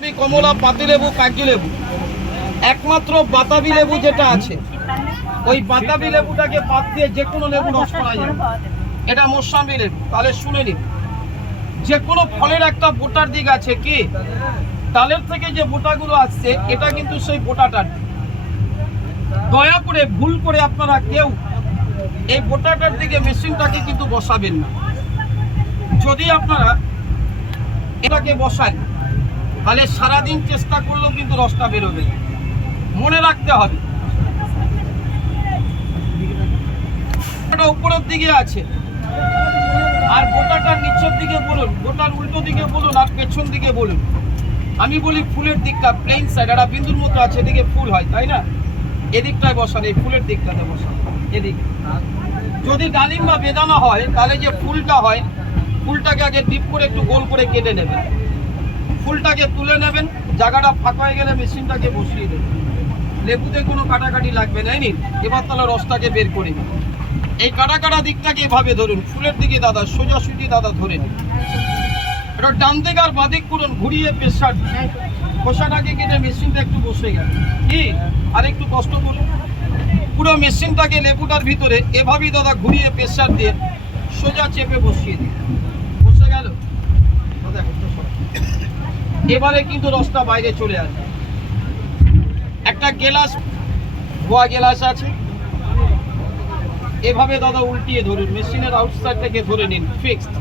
কমলা, পাতিলেবু, কাগজি লেবু, একমাত্র বাতাবি লেবু যেটা আছে, ওই বাতাবি লেবুটাকে বাদ দিয়ে যে কোনো লেবু রস করা যাবে। এটা মৌসুমী লেবু। তাহলে শুনে নিন, যে কোনো ফলের একটা বোটার দিক আছে, কি ডালের থেকে যে বোটাগুলো আসছে, এটা কিন্তু সেই বোটাটার দিক। দয়া করে ভুল করে আপনারা কেউ এই বোটাটার দিকে মেশিনটাকে কিন্তু বসাবেন না। যদি আপনারা এটাকে বসান, তাহলে সারাদিন চেষ্টা করলেও কিন্তু রসটা বেরোবে। মনে রাখতে হবে, এটা উপরের দিকে আছে, আর গোটাটার নিচের দিকে বলুন, গোটার উল্টো দিকে বলুন, আর পেছন দিকে বলুন। আমি বলি ফুলের দিকটা প্লেন সাইড, একটা বিন্দুর মতো আছে, এদিকে ফুল হয়, তাই না? এদিকটায় বসান, এই ফুলের দিকটাতে বসান, এদিকে। যদি ডালিম বা বেদানা হয়, তাহলে যে ফুলটা হয়, ফুলটাকে আগে ডিপ করে একটু গোল করে কেটে নেবেন, ফুলটাকে তুলে নেবেন, জায়গাটা ফাঁকা হয়ে গেলে মেশিনটাকে বসিয়ে দেবেন। লেবুতে কোনো কাটাকাটি লাগবে না। নিন, এবার তাহলে রসটাকে বের করে নিন। এই কাটা দিকটাকে এভাবে ধরুন, ফুলের দিকে দাদা সোজাসুজি দাদা ধরে নিন। এটা ডান দিক আর বাদিক করুন, ঘুরিয়ে প্রেসার খোসাটাকে কেটে মেশিনটা একটু বসে গেল। কি আর একটু কষ্ট করুন, পুরো মেশিনটাকে লেবুটার ভিতরে এভাবেই দাদা ঘুরিয়ে প্রেসার দিয়ে সোজা চেপে বসিয়ে দিন। বসে গেল। এবারে কিন্তু রসটা বাইরে চলে আসবে। একটা গ্লাস, ধোয়া গ্লাস আছে, এভাবে দাদা উল্টিয়ে ধরুন, মেশিনের আউটসাইড থেকে ধরে নিন, ফিক্সড।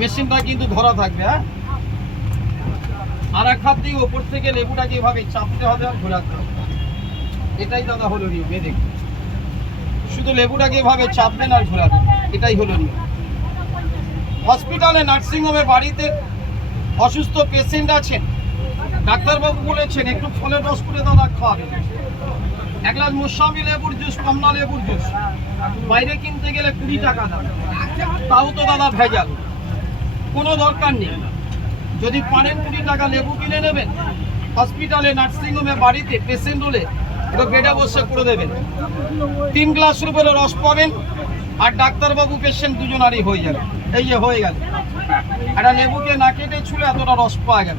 মেশিনটা কিন্তু ধরা থাকবে। হ্যাঁ, আর এক হাত দিয়ে ওপর থেকে লেবুটাকে এভাবে চাপতে হবে আর ঘোরাতে হবে। এটাই দাদা হলো নিয়ম। দেখুন, শুধু লেবুটাকে এভাবে চাপবেন আর ঘোরাবেন, এটাই হলো নিয়ম। হসপিটালে, নার্সিংহোমে, বাড়িতে অসুস্থ পেশেন্ট আছেন, ডাক্তারবাবু বলেছেন একটু ফলের রস করে দাদা খাওয়াবেন। এক গ্লাস মৌসুমী লেবুর জুস, কমলা লেবুর জুস বাইরে কিনতে গেলে 20 টাকা দাম, তাও তো দাদা ভেজাল। কোনো দরকার নেই। যদি পারেন 20 টাকা লেবু কিনে নেবেন, হসপিটালে, নার্সিংহোমে, বাড়িতে পেশেন্ট হলে একটু বেডে বসে করে দেবেন। 3 গ্লাসের উপরে রস পাবেন, আর ডাক্তারবাবু পেশেন্ট দুজনারই হয়ে যাবে। এই যে হয়ে গেল, একটা লেবুকে না কেটে ছুলে এতটা রস পাওয়া গেল।